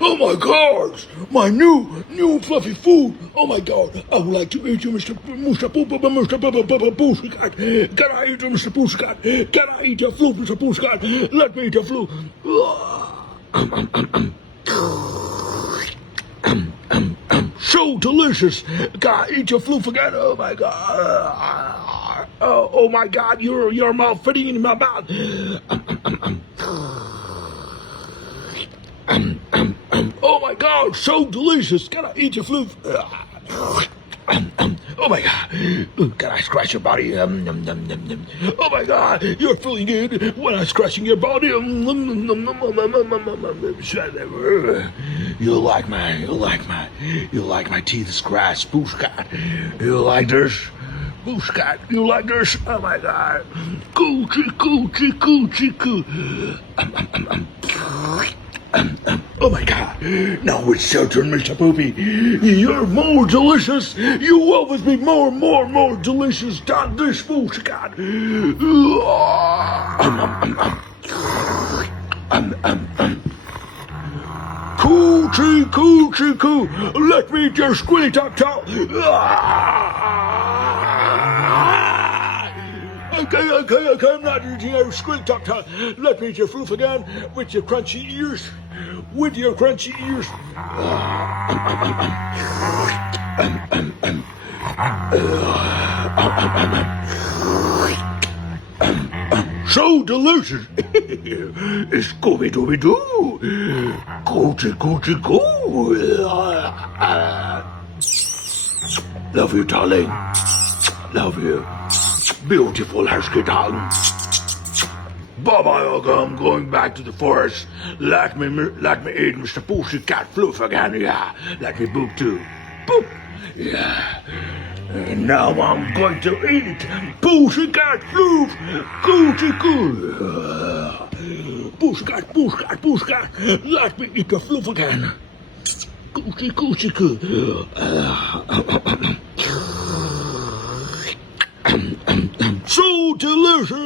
Oh my God! My new fluffy food! Oh my God! I would like to eat you, Mr. Pussycat. Can I eat you, Mr. Pussycat? Can I eat your floof, Mr. Pussycat? Let me eat your floof. So delicious! Can I eat your floof again? Oh my God! Oh my God! Your mouth fitting in my mouth. Oh my God, so delicious. Can I eat your floof? Oh my God, can I scratch your body? Oh my God, you're feeling good when I'm scratching your body. You like my teeth scratched, Pushcat. You like this? Pushcat, you like this? Oh my God, coochie. Oh my God, now it's your turn, Mr. Poopy. You're more delicious. You will always be more delicious than this Pushcat. Coo. Let me eat your squilly top. Okay, I'm not eating your squilly top. Let me eat your floof again with your crunchy ears. So delicious. It's Scooby-Dooby-Doo. Coochie. Love you, darling. Love you. Beautiful husky dog. Bye-bye, I'm going back to the forest. Let me eat Mr. Pussycat floof again, yeah. Let me boop too. Boop. Yeah. And now I'm going to eat Pussycat floof. Coochie. Pussycat. Let me eat the floof again. Coochie. So delicious.